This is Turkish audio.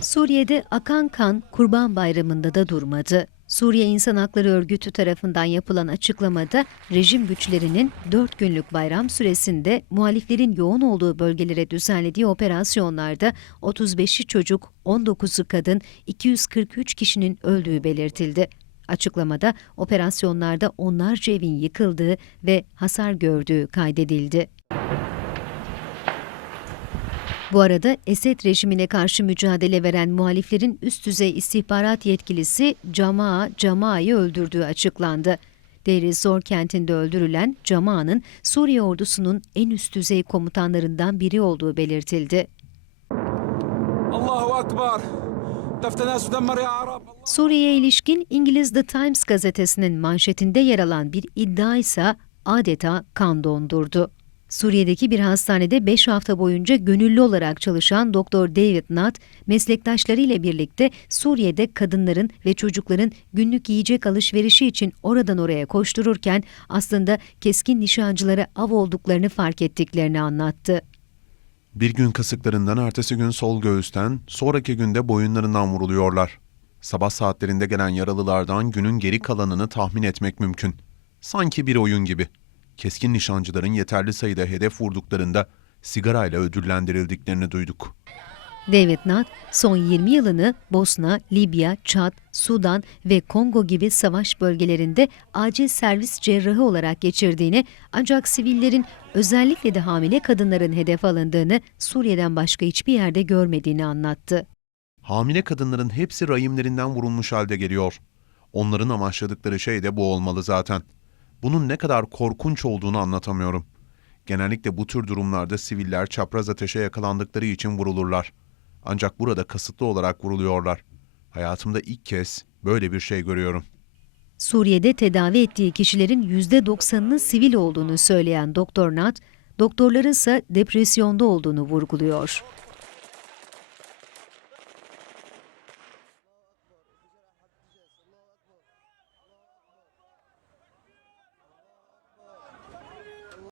Suriye'de akan kan Kurban Bayramı'nda da durmadı. Suriye İnsan Hakları Örgütü tarafından yapılan açıklamada rejim güçlerinin 4 günlük bayram süresinde muhaliflerin yoğun olduğu bölgelere düzenlediği operasyonlarda 35'i çocuk, 19'u kadın, 243 kişinin öldüğü belirtildi. Açıklamada operasyonlarda onlarca evin yıkıldığı ve hasar gördüğü kaydedildi. Bu arada Esed rejimine karşı mücadele veren muhaliflerin üst düzey istihbarat yetkilisi Cama'a Cama'yı öldürdüğü açıklandı. Deir Zor kentinde öldürülen Cama'nın Suriye ordusunun en üst düzey komutanlarından biri olduğu belirtildi. Allahu Akbar. Suriye'ye ilişkin İngiliz The Times gazetesinin manşetinde yer alan bir iddia ise adeta kan dondurdu. Suriye'deki bir hastanede 5 hafta boyunca gönüllü olarak çalışan Doktor David Nutt, meslektaşlarıyla birlikte Suriye'de kadınların ve çocukların günlük yiyecek alışverişi için oradan oraya koştururken aslında keskin nişancılara av olduklarını fark ettiklerini anlattı. Bir gün kasıklarından ertesi gün sol göğüsten, sonraki günde boyunlarından vuruluyorlar. Sabah saatlerinde gelen yaralılardan günün geri kalanını tahmin etmek mümkün. Sanki bir oyun gibi. Keskin nişancıların yeterli sayıda hedef vurduklarında sigarayla ödüllendirildiklerini duyduk. David Nutt, son 20 yılını Bosna, Libya, Çad, Sudan ve Kongo gibi savaş bölgelerinde acil servis cerrahı olarak geçirdiğini ancak sivillerin özellikle de hamile kadınların hedef alındığını Suriye'den başka hiçbir yerde görmediğini anlattı. Hamile kadınların hepsi rahimlerinden vurulmuş halde geliyor. Onların amaçladıkları şey de bu olmalı zaten. Bunun ne kadar korkunç olduğunu anlatamıyorum. Genellikle bu tür durumlarda siviller çapraz ateşe yakalandıkları için vurulurlar. Ancak burada kasıtlı olarak vuruluyorlar. Hayatımda ilk kez böyle bir şey görüyorum. Suriye'de tedavi ettiği kişilerin %90'ının sivil olduğunu söyleyen Doktor Nutt, doktorların ise depresyonda olduğunu vurguluyor.